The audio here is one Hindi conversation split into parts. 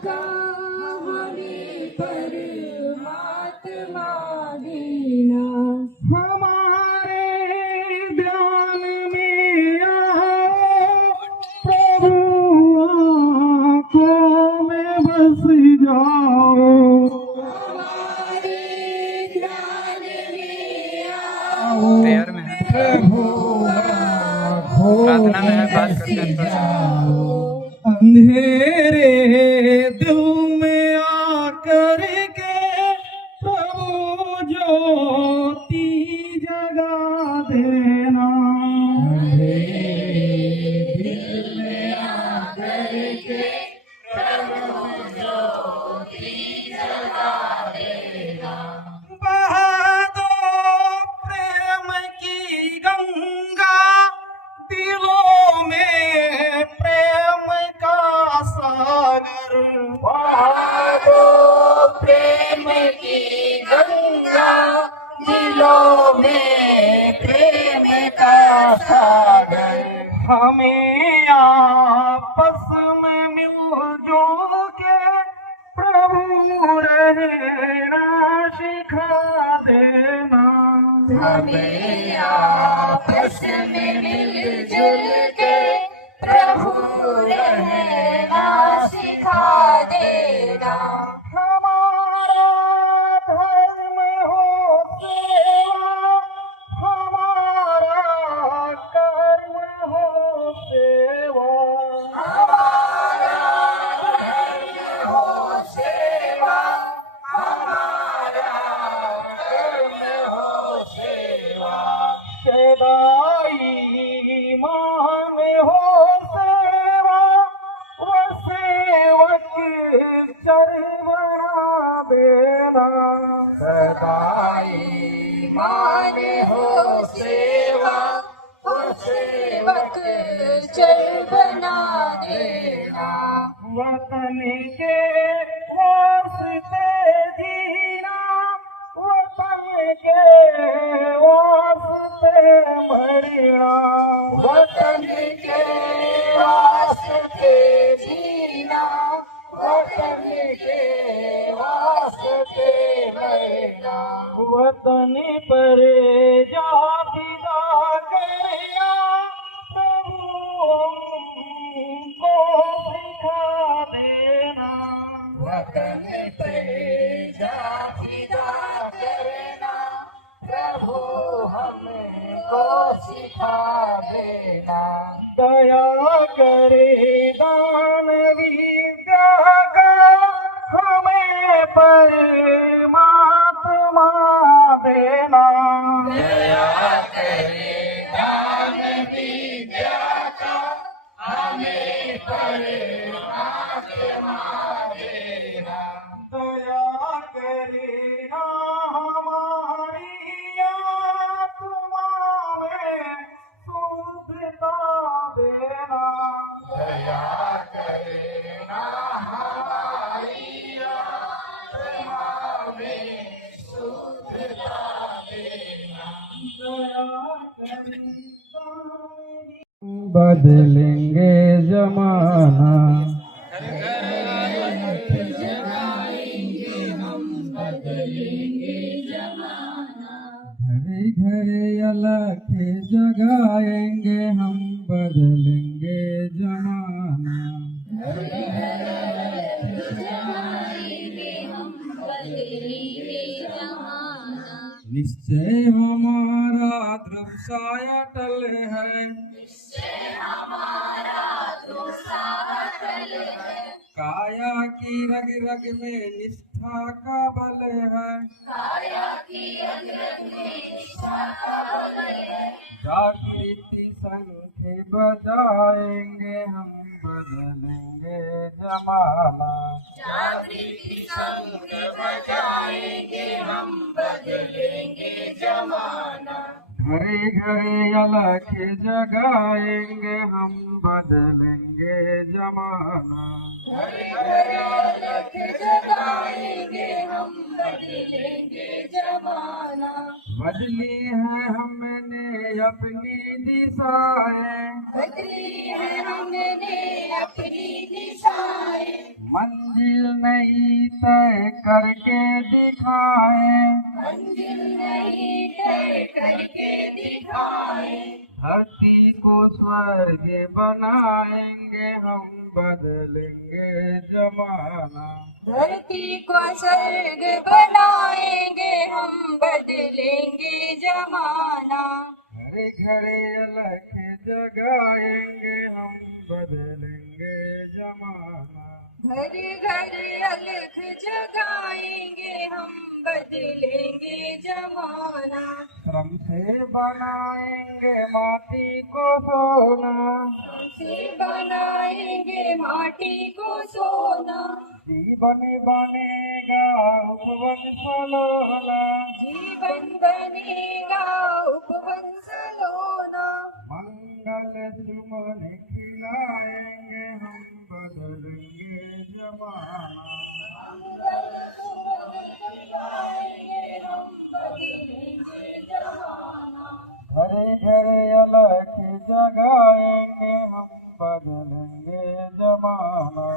का हमें परमात्मा देना। हमारे ध्यान में आओ प्रभु, आँखों में बस जाओ। हमारे ध्यान में आओ प्रेयर में प्रभु, प्रार्थना में है, बात करते हैं थोड़ा सा। अंधेरे दिल में आकर के प्रभु ज्योति जगा देना। दिल में आकर के प्रभु ज्योति जगा देना। बहा दो प्रेम की गंगा दिलों में, प्रेम का सागर। बहा दो प्रेम की गंगा दिलों में, प्रेम का सागर। हमें आपस में मिलजुल के प्रभु रहना सिखा देना। हमें आपस में मिलजुल के प्रभु रहना सिखा देना। हमारा धर्म हो सेवा, हमारा कर्म हो सेवा। हमारा धर्म हो सेवा, हमारा कर्म हो सेवा। चलाई मान हो सेवा, वो सेवक चरवरा देना। सदाई मान हो सेवा, हो सेवक चल बना देना। वतन के वास्ते जीना, वतन के वास्ते मरना। वतन के वास्ते जीना, वतन के वास्ते मरना। वतन पर जातिदा करना प्रभु हमको सिखा देना। वतन पे जातिदा करना प्रभु हमको सिखा देना। दया करे दान विद्या का हमें परमात्मा देना। दया करे दान विद्या का हमें परमात्मा देना। दया करे ना हमारी आत्मा में शुद्धता देना। दया करे ना हमारी आत्मा में शुद्धता देना। दया करे बदलेंगे जमाना, घरे घरे अलख जगाएंगे हम, बदलेंगे जमाना। निश्चय हमारा ध्रुव सा अटल है, काया की रग रग में निष्ठा का बल है। जागृति संख्य बजाएंगे हम, बदलेंगे जमाना। जागृति संग बजाएंगे हम, बदलेंगे जमाना। घरे घरे अलख जगाएंगे हम, बदलेंगे जमाना। घरे घरे अलख जगाएंगे हम, बदलेंगे जमाना। बदली है हमने अपनी दिशाएं, बदली है हमने अपनी दिशाएं। मंजिल नहीं तय करके दिखाए, मंजिल नहीं तय करके दिखाए, धरती को स्वर्ग बनाएंगे हम, बदलेंगे जमाना। धरती को स्वर्ग बनाएंगे हम, बदलेंगे जमाना। घरे घरे अलख जगाएंगे हम, बदलेंगे जमाना। घर घर अलख जगाएंगे हम, बदलेंगे जमाना। श्रम से बनाएंगे माटी को सोना, से बनाएंगे माटी को सोना। जीवन बनेगा उपवन सलोना, जीवन बनेगा उपवन सलोना। मंगल सुमन खिलाएंगे हम, बदलेंगे जमाना। घरे घरे अलख जगाएंगे हम, बदलेंगे जमाना।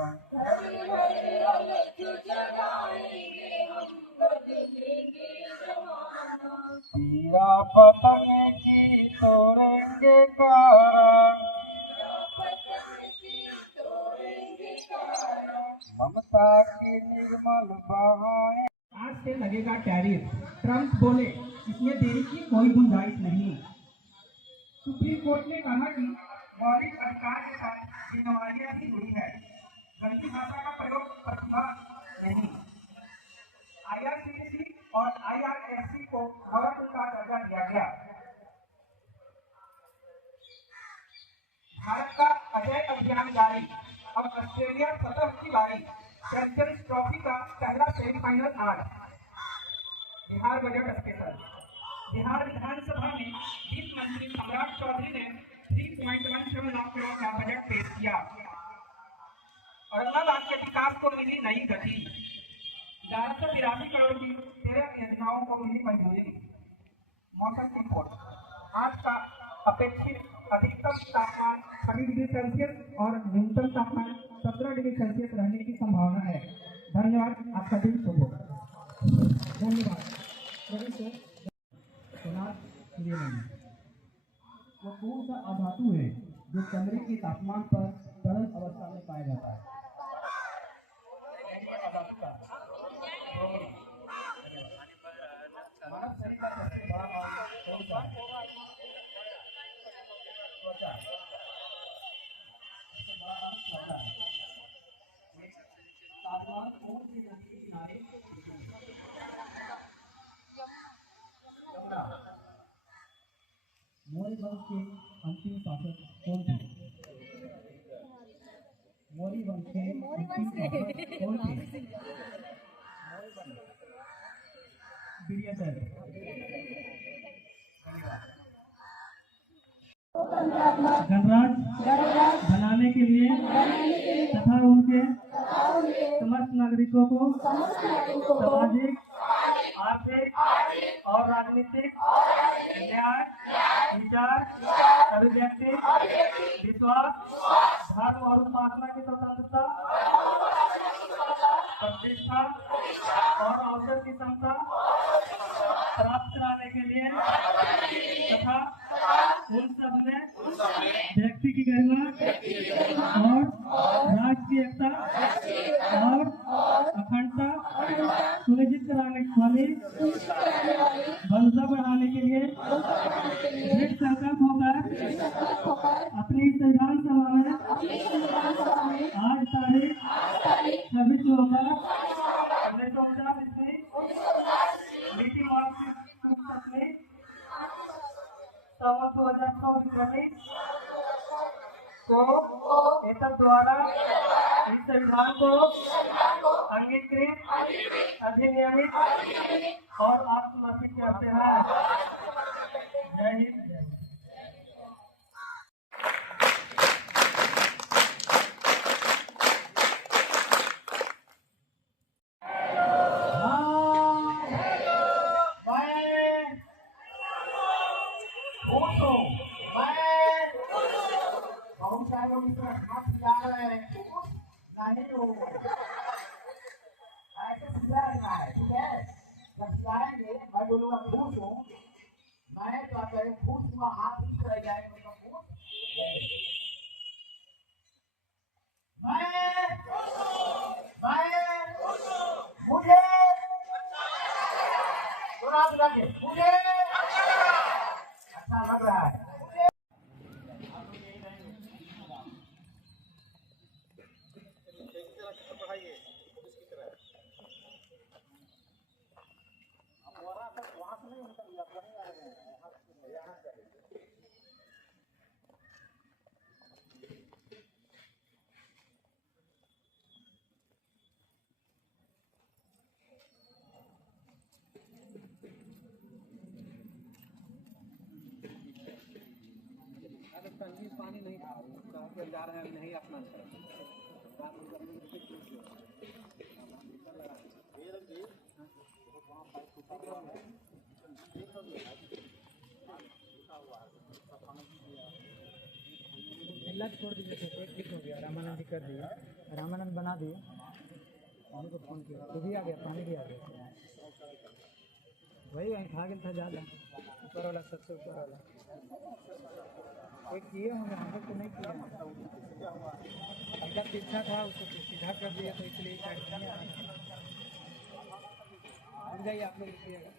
पीरा पतंग की तोड़ेंगे कारा, ममता की निर्मल बहाएं। आज से लगेगा टैरिफ, ट्रम्प बोले इसमें देरी की कोई गुंजाइश नहीं। सुप्रीम कोर्ट ने कहा कि मौलिक अधिकार के साथ जिम्मेवारियां भी जुड़ी है, गलती भाषा का प्रयोग प्रतिभा नहीं। IRCTC और IRFC को गौरव का दर्जा दिया गया। भारत का अजय अभियान जारी, अब ऑस्ट्रेलिया सतह की बारी। चैंपियंस ट्रॉफी का पहला सेमीफाइनल आज। Bihar budget special. बिहार विधानसभा में वित्त मंत्री सम्राट चौधरी ने 3.17 लाख करोड़ का बजट पेश किया। औरंगाबाद के विकास को मिली नई गति। 1183 करोड़ की 13 योजनाओं को मिली मंजूरी। मौसम रिपोर्ट। आज का अपेक्षित अधिकतम तापमान 6 डिग्री सेल्सियस और न्यूनतम तापमान 17 डिग्री सेल्सियस रहने की संभावना है। धन्यवाद। आपका दिन शुभ हो। धन्यवाद। वो कौन सा अधातु है जो कमरे के तापमान पर तरल अवस्था में पाया जाता है? मानव शरीर का सबसे बड़ा अंग कौन सा है? तापमान कौन सी नदी के किनारे? यमुना। मौर्य वंश के अंतिम शासक कौन थे? मौर्य वंश के अंतिम शासक कौन थे? बिरियासर। गणराज्य बनाने के लिए तथा उनके समस्त नागरिकों को सामाजिक, आर्थिक और राजनीतिक न्याय, विचार, अभिव्यक्ति, विश्वास, धर्म और उपासना की स्वतंत्रता, प्रतिष्ठा और अवसर की क्षमता प्राप्त कराने के लिए तथा उन सब में व्यक्ति की गरिमा और राष्ट्र की एकता और अखंडता सुनिश्चित कराने वाली भरोसा बढ़ाने के लिए दृढ़ संकल्प होकर अपनी संविधान सभा में आज तारीख 26 नवंबर 1950 ईस्वी मीटिंग में 2024 को एतद द्वारा इस संविधान को अंगीकृत, अधिनियमित और आत्मसमर्पित करते हैं। जय हिंद। बहुत सारे लोग हाथ जा रहे हैं, बोलूंगा खुश हूँ, मैं क्या करें खुश हुआ हाथ ही रह जाए तो खुश मैं मुझे मुझे अच्छा लग रहा है। पानी नहीं था, जा रहे हैं नहीं अपना छोड़ दीजिए, ठीक हो गया। रामानंद जी कर दिए, रामानंद बना दिए, पानी को फोन किया तो भी आ गया, पानी भी आ गया। वही वहीं खा गया था ज़्यादा, ऊपर वाला सबसे ऊपर वाला एक किए होंगे, हम लोग तो नहीं किए। हल्का पीछा था उसको सीधा कर दिया तो इसलिए साइड नहीं आ जाइए, आप लोग लिखिएगा।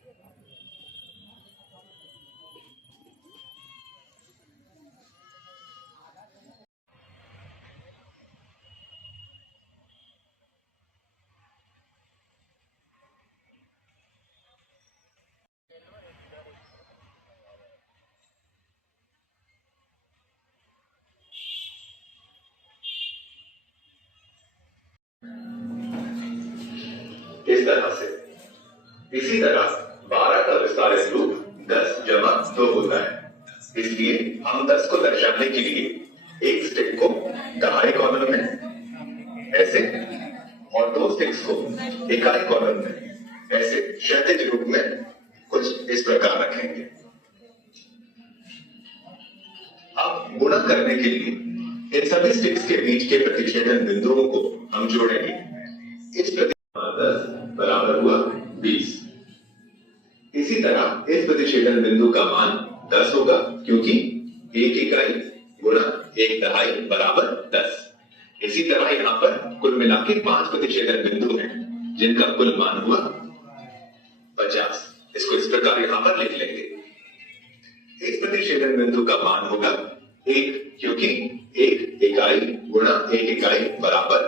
इस तरह से इसी तरह 12 का विस्तारित रूप 10 जमा 2 होता है। इसलिए हम 10 को दर्शाने के लिए एक स्टिक को दहाई कॉलम में ऐसे और 2 स्टिक्स को इकाई कॉलम में ऐसे क्षैतिज रूप में कुछ इस प्रकार रखेंगे। अब गुणा करने के लिए इन सभी स्टिक्स के बीच के प्रतिच्छेदन बिंदुओं को हम जोड़ेंगे। इस 10 बराबर हुआ 20। इसी तरह इस प्रतिच्छेदन बिंदु का मान 10 होगा, क्योंकि 1 इकाई गुणा 1 दहाई बराबर 10। इसी तरह यहाँ पर कुल मिला के 5 प्रतिच्छेदन बिंदु हैं, जिनका कुल मान हुआ 50। इसको इस प्रकार यहाँ पर लिख लेंगे। इस प्रतिच्छेदन बिंदु का मान होगा 1, क्योंकि 1 इकाई गुणा 1 इकाई बराबर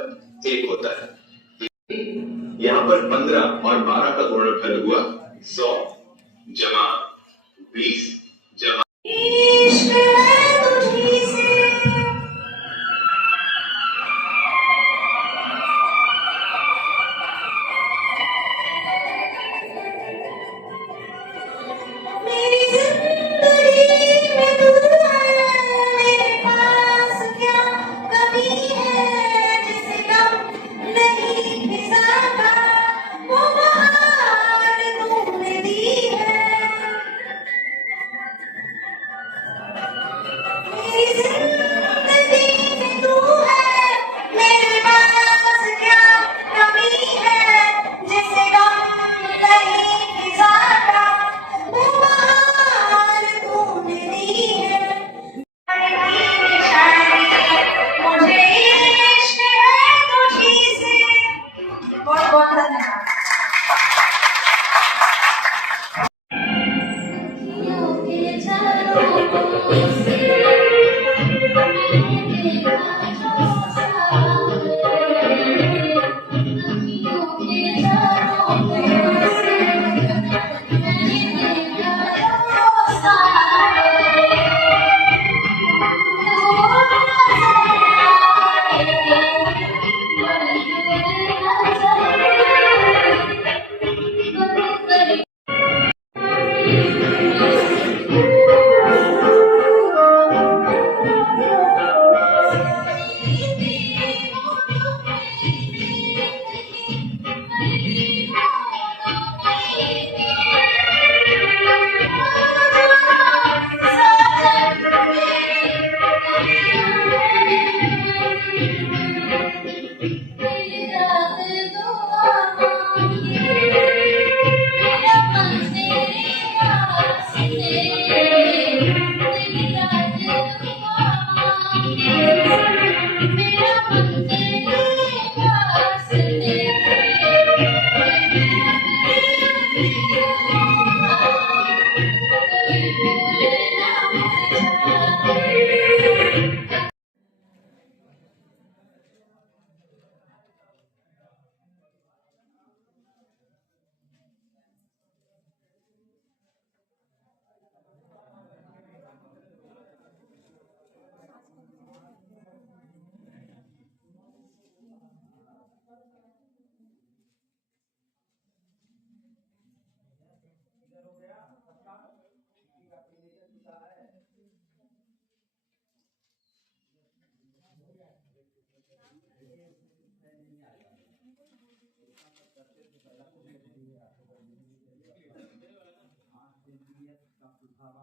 1 होता है। यहाँ पर 15 और 12 का गुणनफल हुआ 100 जमा 20 जमा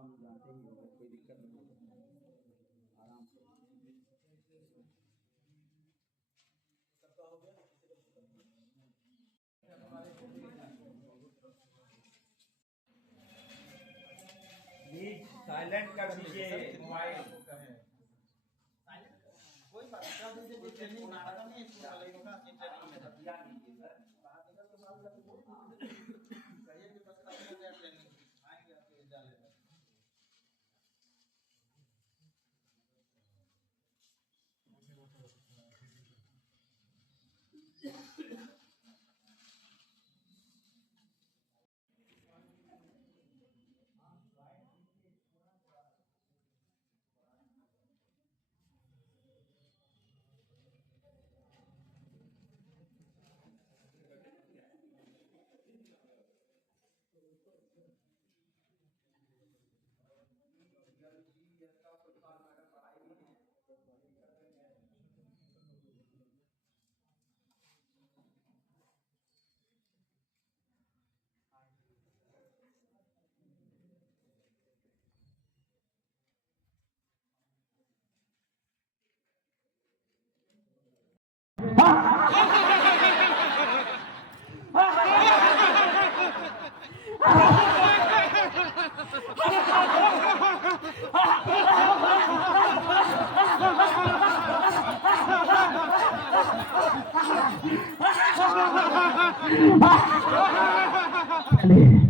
हम जानते ही होगा, कोई दिक्कत नहीं होगी, आराम से। प्लीज साइलेंट कर दीजिए मोबाइल। कोई बात नहीं, जो ट्रेनिंग नाटक नहीं इसको चलेगा ना, ये ट्रेनिंग में बतिया लीजिए सर। बात निकल के बाद कहिए कि बस खत्म हो गया ट्रेनिंग, आएंगे आपके विद्यालय में। चलिए